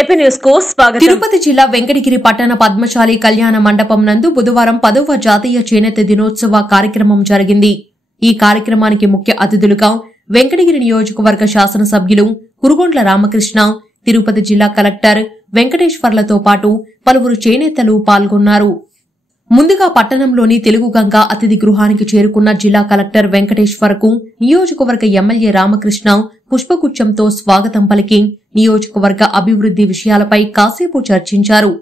KP news కు స్వాగతం. తిరుపతి జిల్లా వెంకటగిరి పట్టణ పద్మశాలి కళ్యాణ మండపం నందు బుధవారం 10వ జాతీయ చేనేత దినోత్సవ కార్యక్రమం జరిగింది. ఈ కార్యక్రమానికి ముఖ్య అతిథులుగా వెంకటగిరి నియోజకవర్గ శాసనసభ్యులు కురుగొండ్ల రామకృష్ణ, తిరుపతి జిల్లా కలెక్టర్ వెంకటేశ్వర్లతో పాటు పలువురు చేనేతలు పాల్గొన్నారు. ముందుగా పట్టణంలోని తెలుగు గంగా అతిథి గృహానికి చేరుకున్న జిల్లా కలెక్టర్ వెంకటేశ్వర్కు నియోజకవర్గ ఎమ్మెల్యే రామకృష్ణ పుష్పగుచ్చంతో స్వాగతం పలికి నియోజకవర్గ అభివృద్ది విషయాలపై కాసేపు చర్చించారు.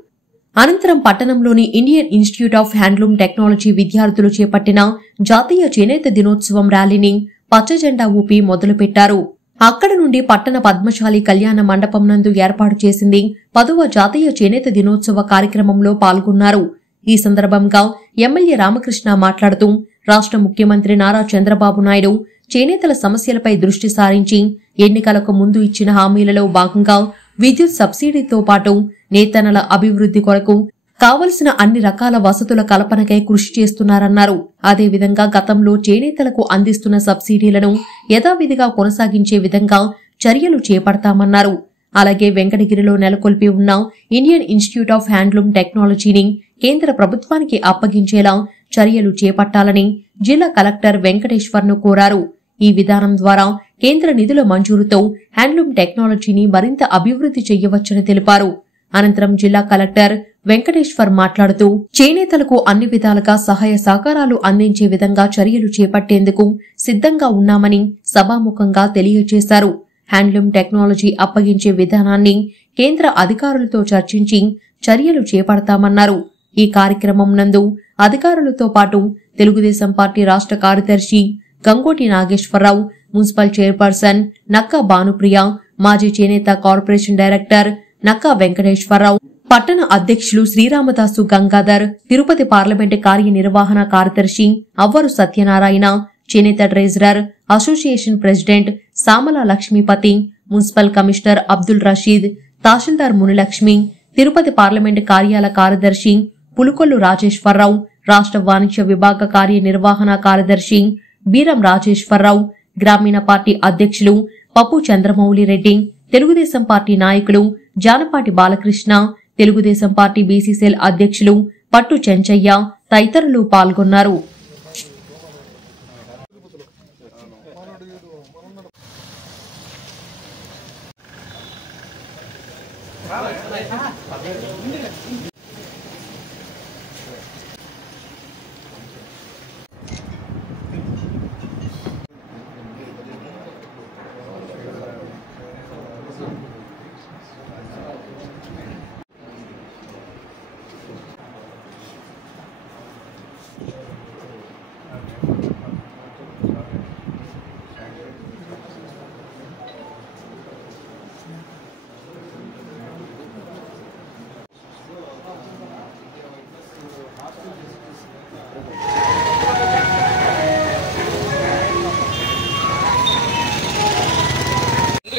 అనంతరం పట్టణంలోని Indian institute of handloom technology విద్యార్థులు చేపట్టిన జాతీయ చేనేత దినోత్సవం ర్యాలీని పచ్చజెండా ఊపి మొదలుపెట్టారు. అక్కడ నుండి పట్టణ పద్మశాలి కళ్యాణ మండపం నందు ఏర్పాటు చేసింది 10వ జాతీయ చేనేత దినోత్సవ కార్యక్రమంలో పాల్గొన్నారు. ఈ సందర్భంగా ఎమ్మెల్యే రామకృష్ణ మాట్లాడుతూ రాష్ట్ర ముఖ్యమంత్రి నారా చంద్రబాబు నాయుడు చేనేతల సమస్యలపై దృష్టి సారించి ఎన్నికలకు ముందు ఇచ్చిన హామీలలో భాగంగా విద్యుత్ సబ్సిడీతో పాటు నేతన్నల అభివృద్ది కొరకు కావలసిన అన్ని రకాల వసతుల కల్పనకై కృషి చేస్తున్నారన్నారు. అదేవిధంగా గతంలో చేనేతలకు అందిస్తున్న సబ్సిడీలను యథావిధిగా కొనసాగించే విధంగా చర్యలు చేపడతామన్నారు. అలాగే వెంకటగిరిలో నెలకొల్పి ఉన్న ఇండియన్ ఇన్స్టిట్యూట్ ఆఫ్ హ్యాండ్లూమ్ టెక్నాలజీని కేంద్ర ప్రభుత్వానికి అప్పగించేలా చర్యలు చేపట్టాలని జిల్లా కలెక్టర్ వెంకటేశ్వర్ను కోరారు. ఈ విధానం ద్వారా కేంద్ర నిధుల మంజూరుతో హ్యాండ్లూమ్ టెక్నాలజీని మరింత అభివృద్ది చేయవచ్చని తెలిపారు. అనంతరం జిల్లా కలెక్టర్ వెంకటేశ్వర్ మాట్లాడుతూ చేనేతలకు అన్ని విధాలుగా సహాయ సహకారాలు అందించే విధంగా చర్యలు చేపట్టేందుకు సిద్ధంగా ఉన్నామని సభాముఖంగా తెలియజేశారు. హ్యాండ్లూమ్ టెక్నాలజీ అప్పగించే విధానాన్ని కేంద్ర అధికారులతో చర్చించి చర్యలు చేపడతామన్నారు. ఈ కార్యక్రమం నందు అధికారులతో పాటు తెలుగుదేశం పార్టీ రాష్ట్ర కార్యదర్శి గంగోటి నాగేశ్వరరావు, మున్సిపల్ చైర్పర్సన్ నక్కా భానుప్రియ, మాజీ చేనేత కార్పొరేషన్ డైరెక్టర్ నక్కా వెంకటేశ్వరరావు, పట్టణ అధ్యక్షులు శ్రీరామదాసు గంగాధర్, తిరుపతి పార్లమెంటు కార్యనిర్వహణ కార్యదర్శి అవ్వరు సత్యనారాయణ, చేనేత treasurer association president Samala Lakshmipati, municipal commissioner Abdul Rasheed, tahsildar Munilakshmi, Tirupati parliament కార్యాలయ కార్యదర్శి పులుకొల్లు రాజేశ్వరరావు, రాష్ట్ర వాణిజ్య విభాగ కార్యనిర్వహణ కార్యదర్శి బీరం రాజేశ్వరరావు, గ్రామీణ పార్టీ అధ్యక్షులు పప్పు చంద్రమౌళిరెడ్డి, తెలుగుదేశం పార్టీ నాయకులు జానపాటి బాలకృష్ణ, తెలుగుదేశం పార్టీ బీసీసీఎల్ అధ్యక్షులు పట్టు చెంచయ్య తదితరులు పాల్గొన్నారు.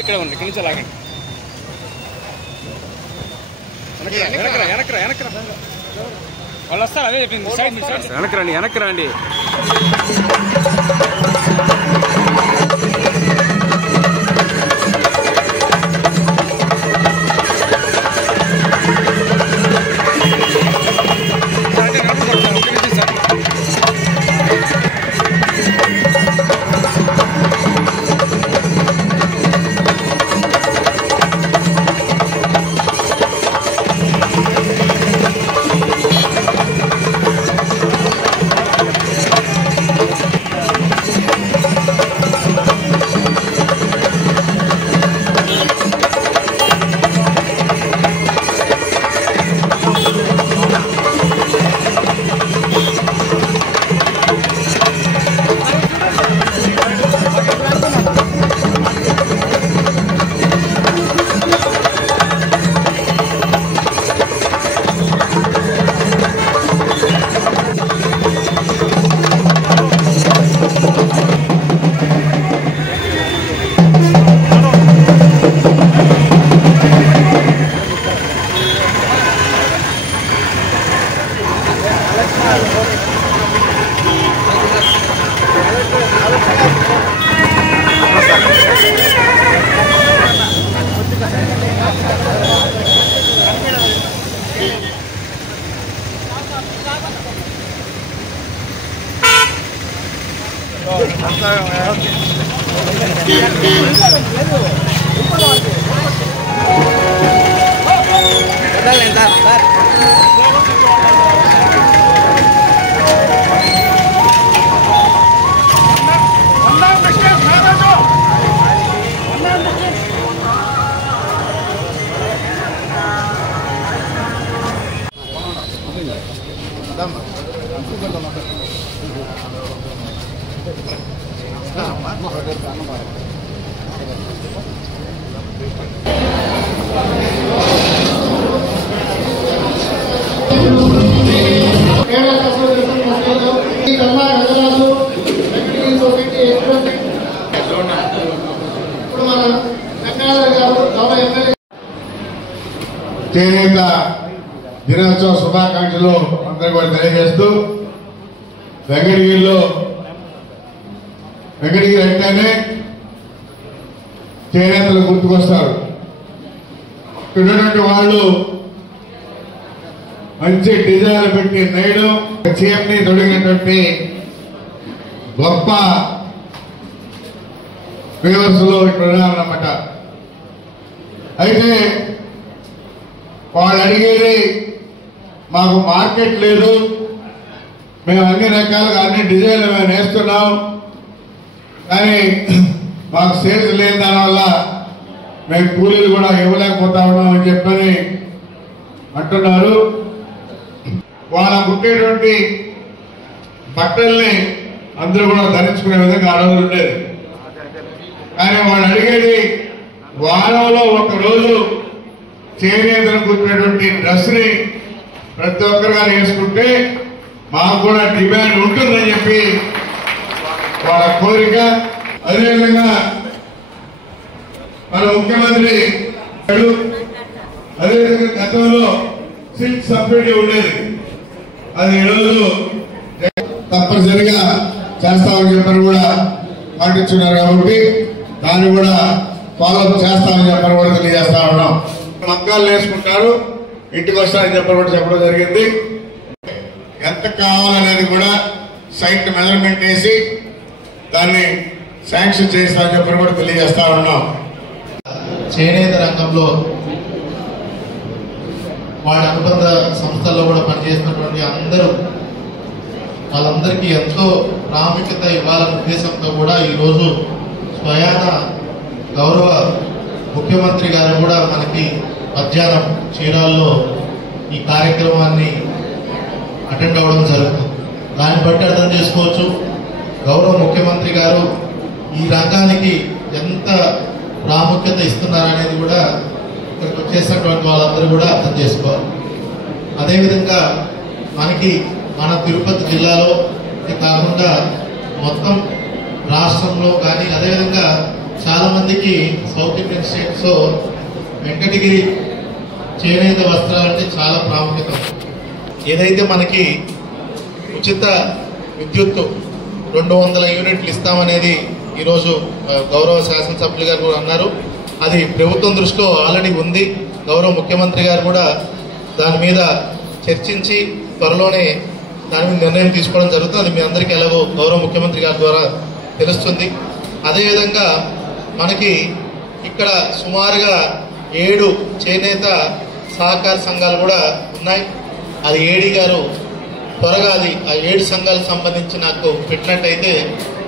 ఇక్కడ ఉంది, ఇక్కడ నుంచి లాగండి. వెనక్కి వాళ్ళు వస్తారు, అదే చెప్పింది. వెనక్కి రండి. చేనేత దినోత్సవ శుభాకాంక్షలు అందరూ కూడా తెలియజేస్తూ వెంకటగిరి అంటేనే చేనేతలు గుర్తుకొస్తారు. ఇక్కడున్నటువంటి వాళ్ళు మంచి డిజైన్లు పెట్టి నేయడం చీరని తొడిగినటువంటి గొప్ప వ్యూవర్స్ లో ఇక్కడ ఉన్నారన్నమాట. అయితే వాళ్ళు అడిగేది మాకు మార్కెట్ లేదు, మేము అన్ని రకాలుగా అన్ని డిజైన్లు మేము నేస్తున్నాం, కానీ మాకు సేల్స్ లేని దానివల్ల మేము కూలీలు కూడా ఇవ్వలేకపోతా ఉన్నాం అని చెప్పని అంటున్నారు. వాళ్ళ కుట్టేటువంటి బట్టల్ని అందరూ కూడా ధరించుకునే విధంగా ఆ రోజులు ఉండేది. కానీ వాళ్ళు అడిగేది వారంలో ఒక రోజు చేనేతను కుట్టినటువంటి డ్రెస్ ని ప్రతి ఒక్కరు గారు వేసుకుంటే మాకు కూడా డిమాండ్ ఉంటుందని చెప్పి వాళ్ళ కోరిక. అదేవిధంగా మన ముఖ్యమంత్రి అదేవిధంగా గతంలో సిల్క్ సబ్సిడీ ఉండేది, అది ఈరోజు తప్పనిసరిగా చేస్తామని చెప్పని కూడా పాటించున్నారు. కాబట్టి దాన్ని కూడా ఫాలోఅప్ చేస్తామని చెప్పని కూడా తెలియజేస్తా ఉన్నాం. మగ్గాలు వేసుకుంటారు, ఇంటికి వస్తారని చెప్పని కూడా చెప్పడం జరిగింది. ఎంత కావాలనేది కూడా సైట్ మెజర్మెంట్ వేసి దాన్ని శాంక్షన్ చేస్తామని చెప్పని కూడా తెలియజేస్తా ఉన్నాం. చేనేత రంగంలో వాళ్ళ అనుబంధ సంస్థల్లో కూడా పనిచేస్తున్నటువంటి వాళ్ళందరికీ ఎంతో ప్రాముఖ్యత ఇవ్వాలనే ఉద్దేశంతో కూడా ఈరోజు స్వయాన గౌరవ ముఖ్యమంత్రి గారు కూడా మనకి మధ్యాహ్నం చీరాల్లో ఈ కార్యక్రమాన్ని అటెండ్ అవ్వడం జరుగుతుంది. దాన్ని బట్టి అర్థం చేసుకోవచ్చు గౌరవ ముఖ్యమంత్రి గారు ఈ రంగానికి ఎంత ప్రాముఖ్యత ఇస్తున్నారనేది కూడా ఇక్కడికి వచ్చేసినటువంటి వాళ్ళందరూ కూడా అర్థం చేసుకోవాలి. అదేవిధంగా మన తిరుపతి జిల్లాలో కాకుండా మొత్తం రాష్ట్రంలో కానీ అదేవిధంగా చాలా మందికి సౌత్ ఇండియన్ స్టేట్స్ లో వెంకటగిరి చేనేత వస్త్రాలంటే చాలా ప్రాముఖ్యత. ఏదైతే మనకి ఉచిత విద్యుత్తు 200 యూనిట్లు ఇస్తామనేది ఈరోజు గౌరవ శాసనసభ్యులు గారు కూడా అన్నారు. అది ప్రభుత్వం దృష్టిలో ఆల్రెడీ ఉంది. గౌరవ ముఖ్యమంత్రి గారు కూడా దాని మీద చర్చించి త్వరలోనే దాని మీద నిర్ణయం తీసుకోవడం జరుగుతుంది. అది మీ అందరికీ ఎలాగో గౌరవ ముఖ్యమంత్రి గారి ద్వారా తెలుస్తుంది. అదేవిధంగా మనకి ఇక్కడ సుమారుగా 7 చేనేత సహకార సంఘాలు కూడా ఉన్నాయి. అది ఏడీ గారు త్వరగా ఆ 7 సంఘాలకు సంబంధించి నాకు పెట్టినట్టయితే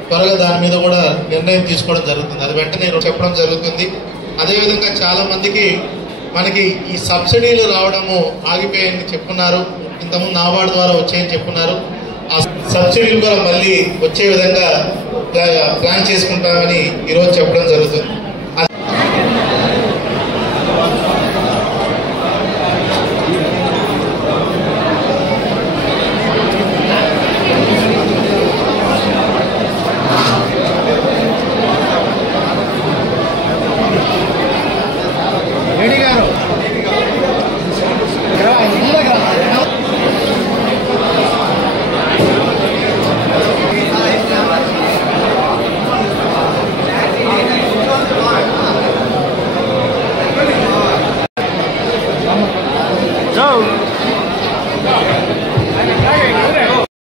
త్వరగా దాని మీద కూడా నిర్ణయం తీసుకోవడం జరుగుతుంది. అది వెంటనే చెప్పడం జరుగుతుంది. అదేవిధంగా చాలా మందికి మనకి ఈ సబ్సిడీలు రావడము ఆగిపోయాయని చెప్పున్నారు. ఇంతకుముందు నాబార్డు ద్వారా వచ్చాయని చెప్పున్నారు. ఆ సబ్సిడీలు కూడా మళ్ళీ వచ్చే విధంగా ప్లాన్ చేసుకుంటామని ఈరోజు చెప్పడం జరుగుతుంది. Go!